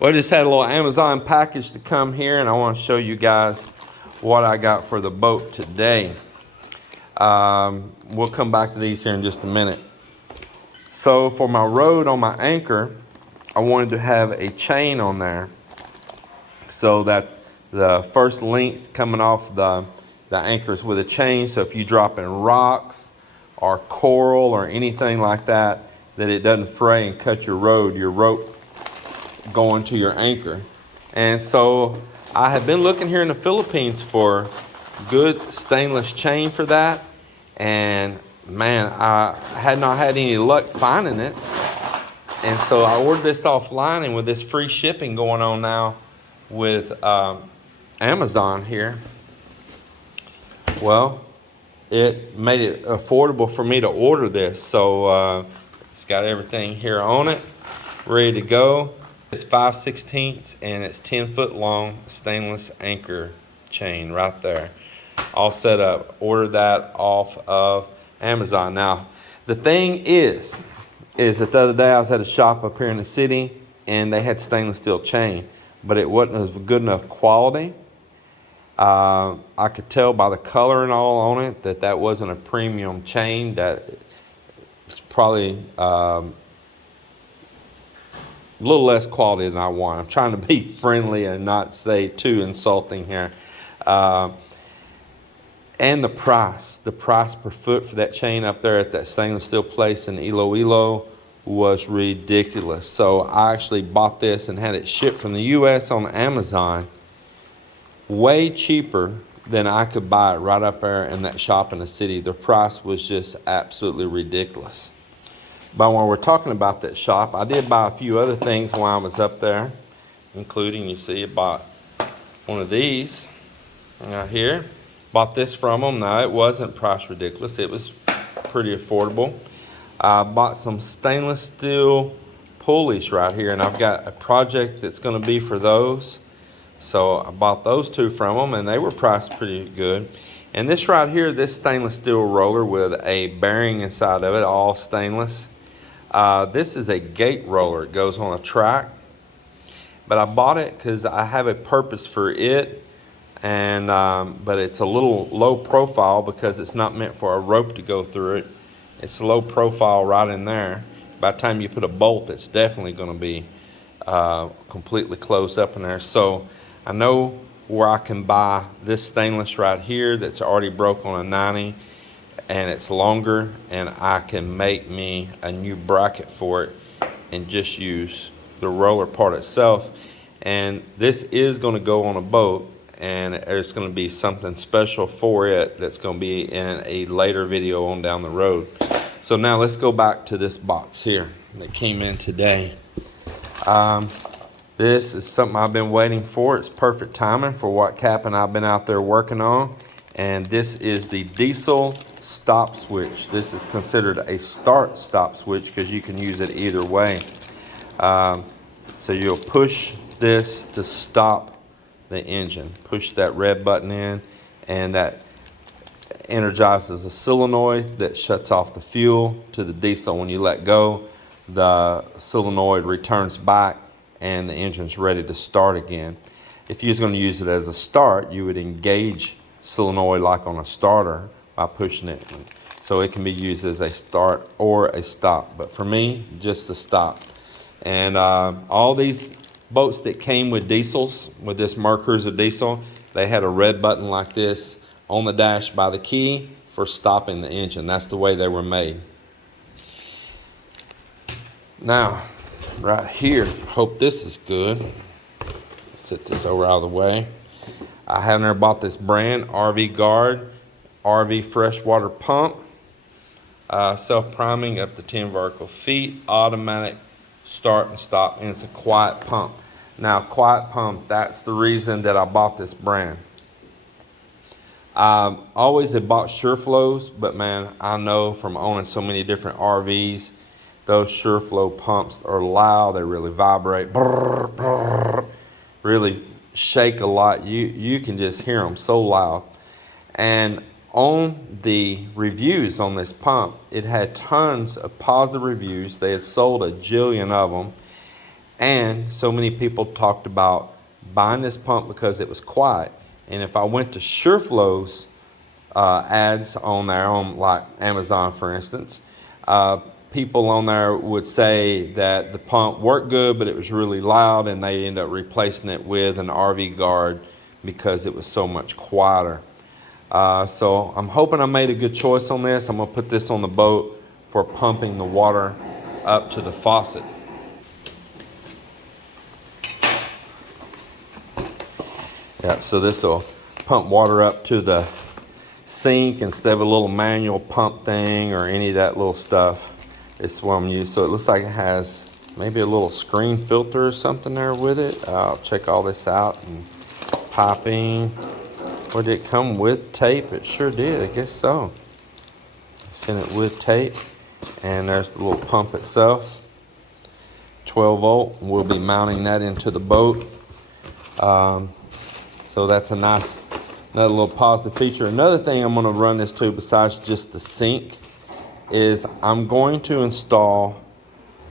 Well, I just had a little Amazon package to come here, and I want to show you guys what I got for the boat today. We'll come back to these here in just a minute. So for my rode on my anchor, I wanted to have a chain on there so that the first length coming off the anchor is with a chain. So if you drop in rocks or coral or anything like that, that it doesn't fray and cut your rope going to your anchor. And so I have been looking here in the Philippines for good stainless chain for that, and man, I had not had any luck finding it. And so I ordered this offline, and with this free shipping going on now with Amazon here, well, it made it affordable for me to order this. So it's got everything here on it, ready to go. It's 5/16 and it's 10-foot long stainless anchor chain right there, all set up. Ordered that off of Amazon. Now, the thing is that the other day I was at a shop up here in the city and they had stainless steel chain, but it wasn't as good enough quality. I could tell by the color and all on it that wasn't a premium chain. That it's probably a little less quality than I want. I'm trying to be friendly and not say too insulting here. And the price per foot for that chain up there at that stainless steel place in Iloilo was ridiculous. So I actually bought this and had it shipped from the US on Amazon way cheaper than I could buy it right up there in that shop in the city. The price was just absolutely ridiculous. But when we're talking about that shop, I did buy a few other things while I was up there, including, you see, I bought one of these right here. Bought this from them. Now, it wasn't price ridiculous. It was pretty affordable. I bought some stainless steel pulleys right here, and I've got a project that's going to be for those. So I bought those two from them, and they were priced pretty good. And this right here, this stainless steel roller with a bearing inside of it, all stainless. This is a gate roller. It goes on a track. But I bought it because I have a purpose for it. And but it's a little low profile because it's not meant for a rope to go through it. It's low profile right in there. By the time you put a bolt, it's definitely going to be completely closed up in there. So I know where I can buy this stainless right here that's already broke on a 90, and it's longer, and I can make me a new bracket for it and just use the roller part itself. And this is going to go on a boat, and there's going to be something special for it that's going to be in a later video on down the road. So now let's go back to this box here that came in today. This is something I've been waiting for. It's perfect timing for what Cap and I've been out there working on. And this is the diesel stop switch. This is considered a start stop switch because you can use it either way. So you'll push this to stop the engine. Push that red button in, and that energizes a solenoid that shuts off the fuel to the diesel. When you let go, the solenoid returns back and the engine's ready to start again. If you was going to use it as a start, you would engage solenoid like on a starter by pushing it. So it can be used as a start or a stop. But for me, just a stop. And all these boats that came with diesels, with this Mercruiser diesel, they had a red button like this on the dash by the key for stopping the engine. That's the way they were made. Now, right here, hope this is good. Set this over out of the way. I have never bought this brand, RV Guard, RV freshwater pump. Self-priming up to 10 vertical feet, automatic start and stop, and it's a quiet pump. Now, quiet pump, that's the reason that I bought this brand. I always have bought SureFlows, but man, I know from owning so many different RVs, those SureFlow pumps are loud. They really vibrate, brrr, brrr, really shake a lot. You can just hear them so loud. And on the reviews on this pump, it had tons of positive reviews. They had sold a jillion of them. And so many people talked about buying this pump because it was quiet. And if I went to SureFlow's ads on there, on like Amazon for instance, people on there would say that the pump worked good, but it was really loud, and they end up replacing it with an RV guard because it was so much quieter. So I'm hoping I made a good choice on this. I'm gonna put this on the boat for pumping the water up to the faucet. Yeah, so this will pump water up to the sink instead of a little manual pump thing or any of that little stuff. It's what I'm using. So it looks like it has maybe a little screen filter or something there with it. I'll check all this out. And piping. What, did it come with tape? It sure did, I guess so. Sent it with tape. And there's the little pump itself. 12 volt. We'll be mounting that into the boat. So that's a nice, another little positive feature. Another thing I'm going to run this to besides just the sink is I'm going to install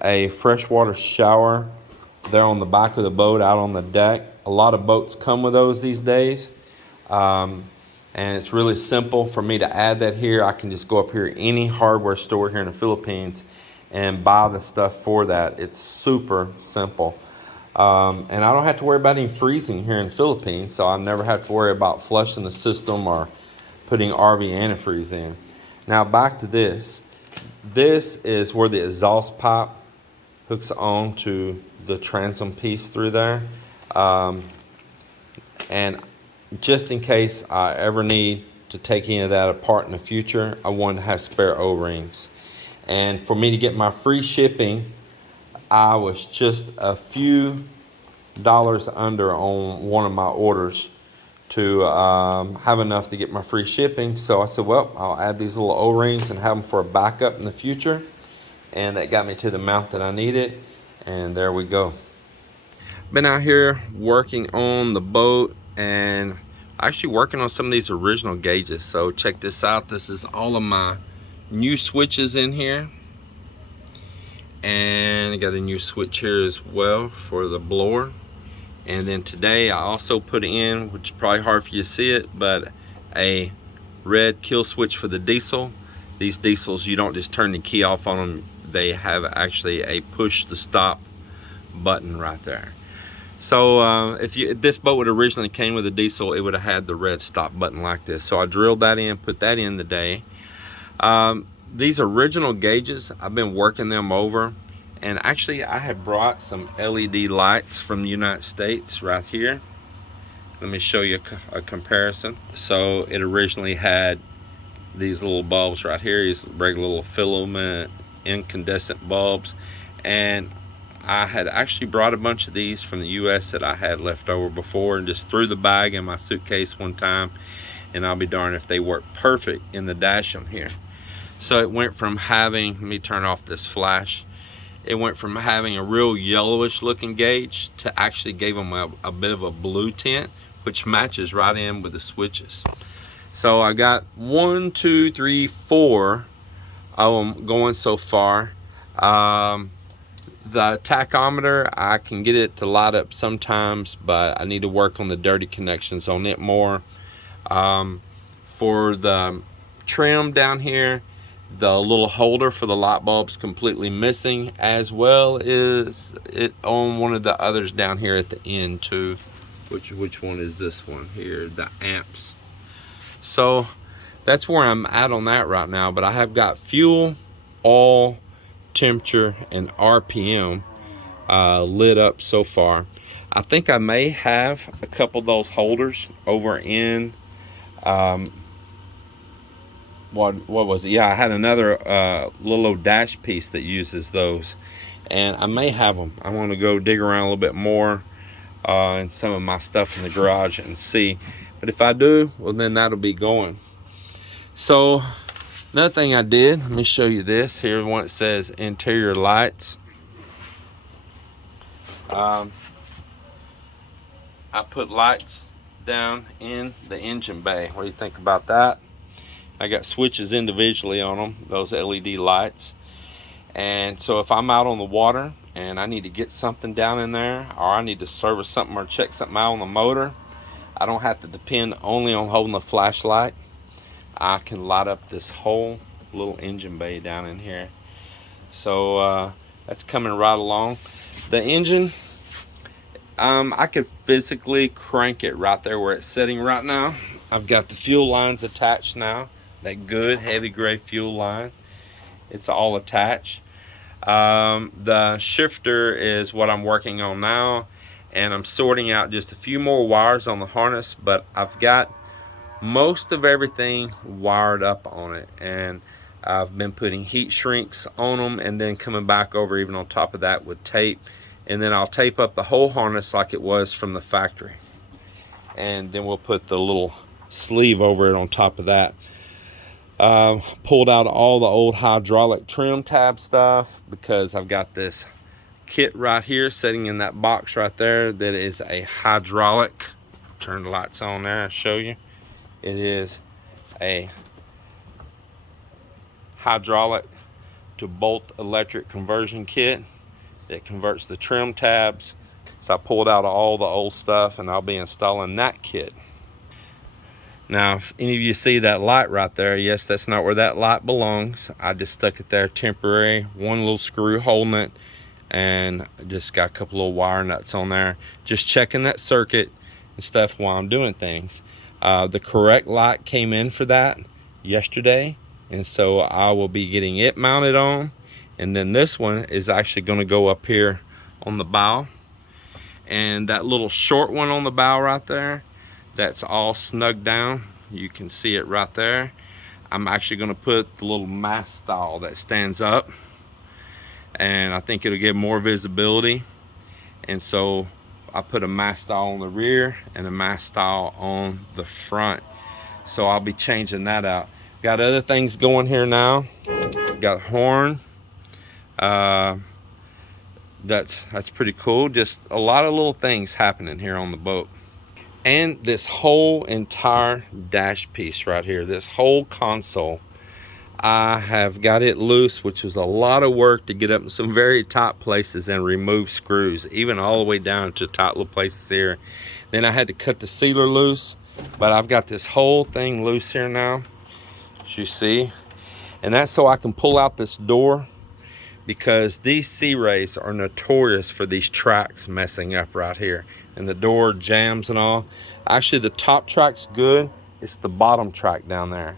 a freshwater shower there on the back of the boat out on the deck. A lot of boats come with those these days. And it's really simple for me to add that here. I can just go up here any hardware store here in the Philippines and buy the stuff for that. It's super simple. And I don't have to worry about any freezing here in the Philippines, so I never have to worry about flushing the system or putting RV antifreeze in. Now back to this. This is where the exhaust pipe hooks on to the transom piece through there. And just in case I ever need to take any of that apart in the future, I wanted to have spare O-rings. And for me to get my free shipping, I was just a few dollars under on one of my orders to have enough to get my free shipping. So I said, well, I'll add these little O-rings and have them for a backup in the future. And that got me to the amount that I needed. And there we go. Been out here working on the boat and actually working on some of these original gauges. So check this out. This is all of my new switches in here. And I got a new switch here as well for the blower. And then today I also put in, which is probably hard for you to see it, but a red kill switch for the diesel. These diesels, you don't just turn the key off on them. They have actually a push to stop button right there. So if this boat would originally came with a diesel, it would have had the red stop button like this. So I drilled that in, put that in today. These original gauges, I've been working them over, and actually I have brought some LED lights from the United States right here. Let me show you a comparison. So it originally had these little bulbs right here, these regular little filament incandescent bulbs, and I had actually brought a bunch of these from the US that I had left over before and just threw the bag in my suitcase one time, and I'll be darned if they work perfect in the dasham here. So it went from having, let me turn off this flash, it went from having a real yellowish looking gauge to actually gave them a bit of a blue tint, which matches right in with the switches. So I got 1, 2, 3, 4 of them going so far. The tachometer, I can get it to light up sometimes, but I need to work on the dirty connections on it more. For the trim down here, the little holder for the light bulb's completely missing, as well as it on one of the others down here at the end too. Which one is this one here? The amps. So that's where I'm at on that right now, but I have got fuel, oil, temperature, and RPM lit up so far. I think I may have a couple of those holders over in what was it? Yeah, I had another little dash piece that uses those, and I may have them. I want to go dig around a little bit more in some of my stuff in the garage and see. But if I do, well, then that'll be going. So another thing I did, let me show you this here, one that says interior lights. I put lights down in the engine bay. What do you think about that? I got switches individually on them, those LED lights. And so if I'm out on the water and I need to get something down in there, or I need to service something or check something out on the motor, I don't have to depend only on holding the flashlight. I can light up this whole little engine bay down in here. So that's coming right along. The engine, I could physically crank it right there where it's sitting right now. I've got the fuel lines attached now, that good heavy gray fuel line. It's all attached. The shifter is what I'm working on now, and I'm sorting out just a few more wires on the harness, but I've got most of everything wired up on it, and I've been putting heat shrinks on them and then coming back over even on top of that with tape, and then I'll tape up the whole harness like it was from the factory, and then we'll put the little sleeve over it on top of that. Pulled out all the old hydraulic trim tab stuff because I've got this kit right here sitting in that box right there that is a hydraulic. Turn the lights on there and show you. It is a hydraulic to bolt electric conversion kit that converts the trim tabs. So I pulled out all the old stuff, and I'll be installing that kit. Now, if any of you see that light right there, yes, that's not where that light belongs. I just stuck it there temporary, one little screw holding it, and just got a couple little wire nuts on there, just checking that circuit and stuff while I'm doing things. The correct light came in for that yesterday, and so I will be getting it mounted on, and then this one is actually going to go up here on the bow, and that little short one on the bow right there, that's all snugged down. You can see it right there. I'm actually going to put the little mast style that stands up, and I think it'll give more visibility, and so I put a mast style on the rear and a mast style on the front. So I'll be changing that out. Got other things going here now. Got horn. That's pretty cool. Just a lot of little things happening here on the boat. And this whole entire dash piece right here, this whole console, I have got it loose, which is a lot of work to get up in some very tight places and remove screws, even all the way down to tight little places here. Then I had to cut the sealer loose, but I've got this whole thing loose here now, as you see. And that's so I can pull out this door, because these sea rays are notorious for these tracks messing up right here, and the door jams and all. Actually, the top track's good. It's the bottom track down there,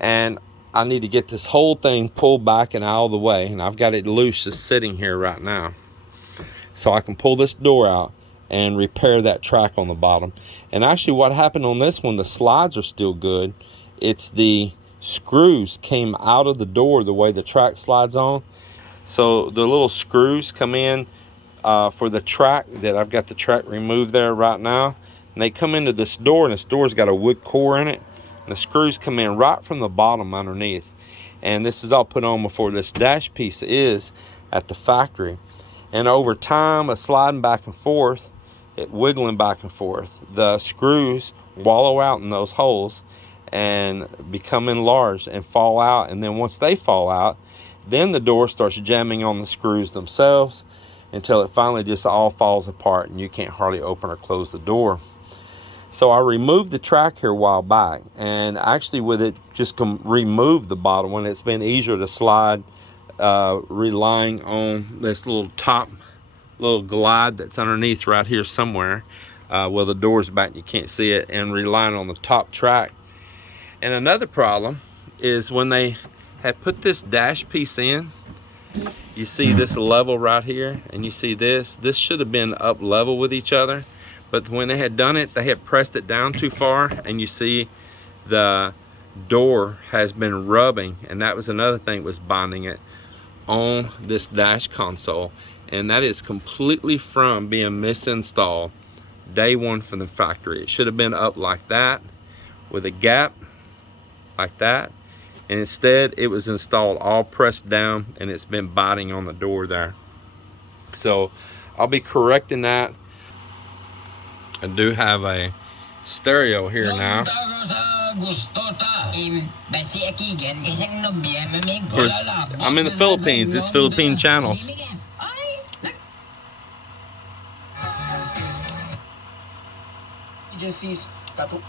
and I need to get this whole thing pulled back and out of the way, and I've got it loose just sitting here right now, so I can pull this door out and repair that track on the bottom. And actually, what happened on this one, the slides are still good. It's the screws came out of the door the way the track slides on. So the little screws come in for the track, that I've got the track removed there right now, and they come into this door, and this door's got a wood core in it, and the screws come in right from the bottom underneath. And this is all put on before this dash piece is at the factory. And over time of sliding back and forth, wiggling back and forth, the screws wallow out in those holes and become enlarged and fall out. And then once they fall out, then the door starts jamming on the screws themselves until it finally just all falls apart and you can't hardly open or close the door. So I removed the track here a while back, and actually with it just removed the bottom one. It's been easier to slide, relying on this little top little glide that's underneath right here somewhere. Well, the door's back, you can't see it, and relying on the top track. And another problem is when they had put this dash piece in, you see this level right here, and you see this should have been up level with each other. But when they had done it, they had pressed it down too far, and you see the door has been rubbing, and that was another thing that was binding it on this dash console. And that is completely from being misinstalled day one from the factory. It should have been up like that with a gap like that, and instead it was installed all pressed down, and it's been biting on the door there. So I'll be correcting that. I do have a stereo here now. Of course, I'm in the Philippines. It's Philippine channels. Jesse's tattoo.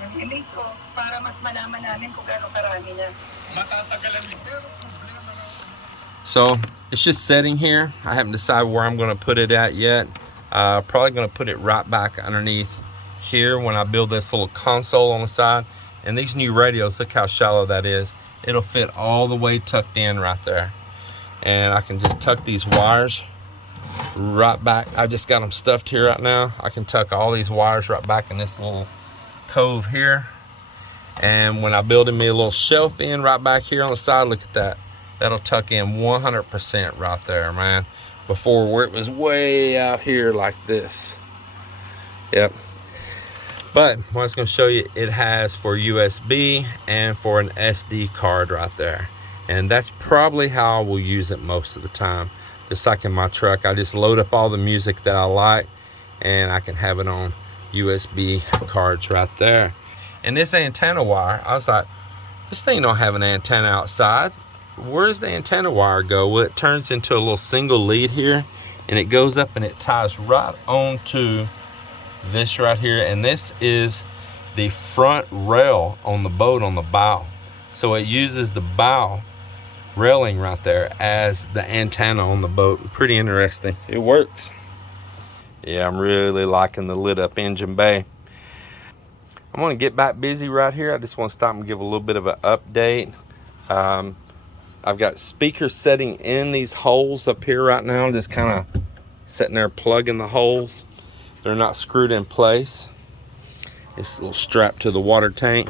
Nag-email ko para mas malaman namin kung gaano karami na. Matatagalan din. Pero problema na. So it's just sitting here. I haven't decided where I'm going to put it at yet. Probably going to put it right back underneath here when I build this little console on the side. And these new radios, look how shallow that is. It'll fit all the way tucked in right there. And I can just tuck these wires right back. I just got them stuffed here right now. I can tuck all these wires right back in this little cove here. And when I build me a little shelf in right back here on the side, look at that. That'll tuck in 100% right there, man. Before, where it was way out here like this. Yep. But what I was going to show you, it has for USB and for an SD card right there. And that's probably how I will use it most of the time. Just like in my truck, I just load up all the music that I like and I can have it on USB cards right there. And this antenna wire, I was like, this thing don't have an antenna outside. Where's the antenna wire go? Well, it turns into a little single lead here and it goes up and it ties right onto this right here. And this is the front rail on the boat on the bow. So it uses the bow railing right there as the antenna on the boat. Pretty interesting. It works. Yeah, I'm really liking the lit up engine bay. I'm going to get back busy right here. I just want to stop and give a little bit of an update. I've got speakers setting in these holes up here right now. Just kind of sitting there plugging the holes. They're not screwed in place. It's a little strap to the water tank.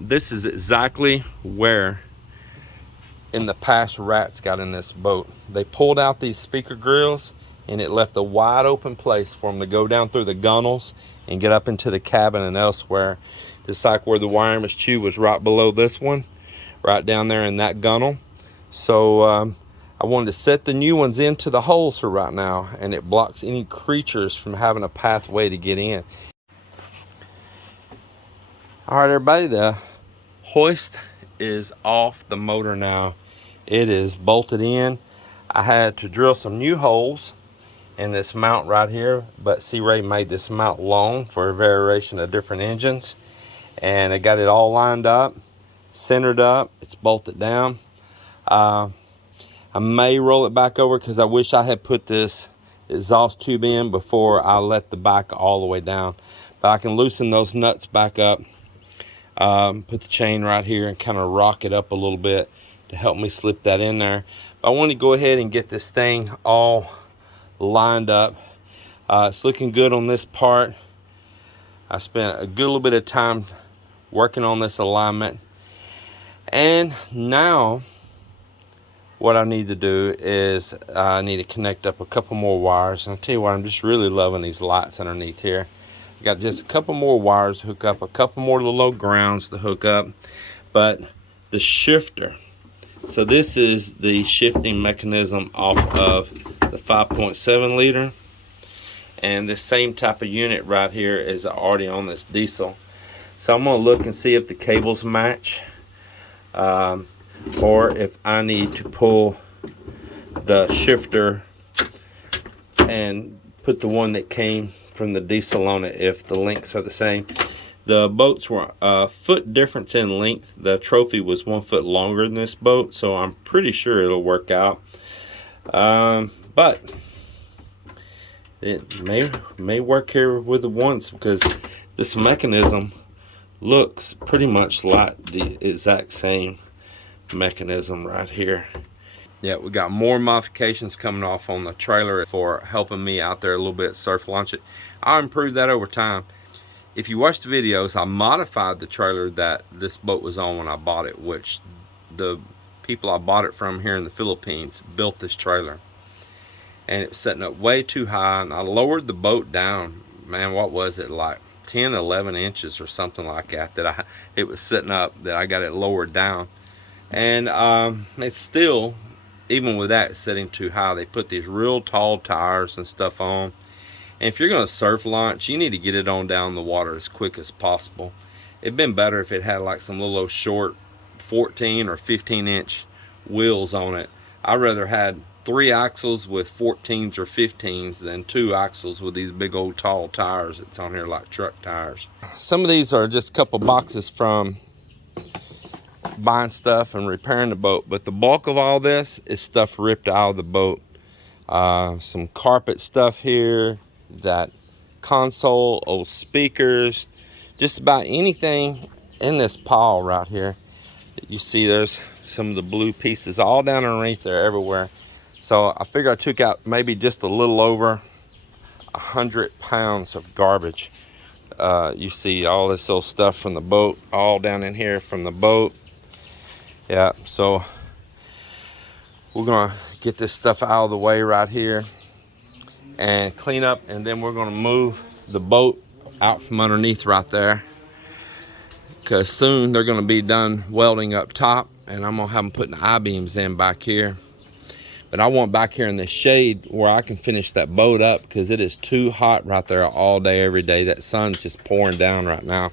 This is exactly where in the past rats got in this boat. They pulled out these speaker grills and it left a wide open place for them to go down through the gunnels and get up into the cabin and elsewhere. Just like where the wireless chew was right below this one, right down there in that gunnel. So I wanted to set the new ones into the holes for right now, and it blocks any creatures from having a pathway to get in. All right, everybody, the hoist is off the motor now. It is bolted in. I had to drill some new holes in this mount right here, but C-Ray made this mount long for a variation of different engines, and I got it all lined up, centered up. It's bolted down. I may roll it back over because I wish I had put this exhaust tube in before I let the back all the way down, but I can loosen those nuts back up, put the chain right here and kind of rock it up a little bit to help me slip that in there. But I want to go ahead and get this thing all lined up. It's looking good on this part. I spent a good little bit of time working on this alignment, and now what I need to do is I need to connect up a couple more wires. And I'll tell you what, I'm just really loving these lights underneath here. I got just a couple more wires to hook up, a couple more low grounds to hook up, but the shifter, so this is the shifting mechanism off of the 5.7 liter, and the same type of unit right here is already on this diesel. So I'm going to look and see if the cables match, or if I need to pull the shifter and put the one that came from the diesel on it if the lengths are the same. The boats were a foot difference in length. The Trophy was 1 foot longer than this boat, so I'm pretty sure it'll work out. But it may work here with the ones, because this mechanism looks pretty much like the exact same mechanism right here. Yeah, we got more modifications coming off on the trailer for helping me out there a little bit surf launch it. I'll improve that over time. If you watch the videos, I modified the trailer that this boat was on when I bought it, which the people I bought it from here in the Philippines built this trailer, and it was setting up way too high, and I lowered the boat down, man, what was it, like 10 11 inches or something like that, it was sitting up, that I got it lowered down. And it's still, even with that setting too high, they put these real tall tires and stuff on. And if you're going to surf launch, you need to get it on down the water as quick as possible. It'd been better if it had like some little short 14 or 15 inch wheels on it. I'd rather had 3 axles with 14s or 15s, then 2 axles with these big old tall tires that's on here like truck tires. Some of these are just a couple boxes from buying stuff and repairing the boat, but the bulk of all this is stuff ripped out of the boat. Some carpet stuff here, that console, old speakers, just about anything in this pile right here that you see. There's some of the blue pieces all down underneath there everywhere. So I figure I took out maybe just a little over 100 pounds of garbage. You see all this little stuff from the boat, all down in here from the boat. Yeah, so we're gonna get this stuff out of the way right here and clean up, and then we're gonna move the boat out from underneath right there, because soon they're gonna be done welding up top, and I'm gonna have them putting the I-beams in back here. But I want back here in the shade where I can finish that boat up, because it is too hot right there all day, every day. That sun's just pouring down right now.